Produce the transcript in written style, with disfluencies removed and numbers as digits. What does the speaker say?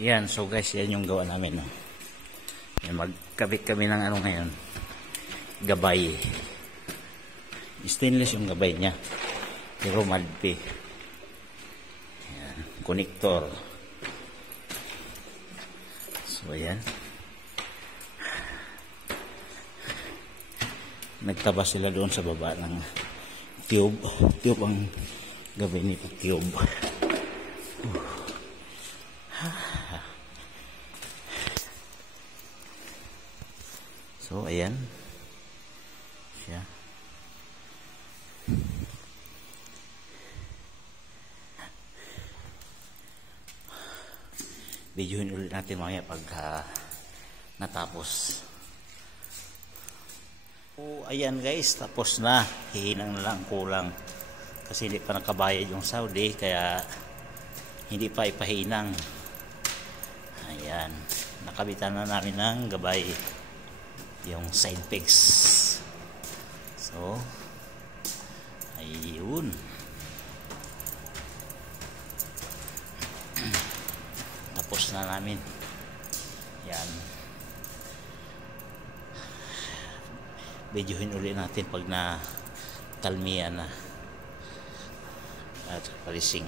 Yan, so guys, yan yung gawa namin, no? Yan, magkabit kami ng ano ngayon, gabay. Stainless yung gabay niya, pero malpi. Yan, connector. So yan, nagtaba sila doon sa baba ng tube ang gabay nito, tube. So ayan siya. Videohin ulit natin mamaya pag natapos. So ayan guys, tapos na. Hihinang na lang, kulang kasi hindi pa nakabayad yung Saudi, kaya hindi pa ipahinang. Ayan, nakabitan na namin ng gabay, yung side pegs. So ayun, tapos na namin. Yan, videohin ulit natin pag na talmiyan na at palising.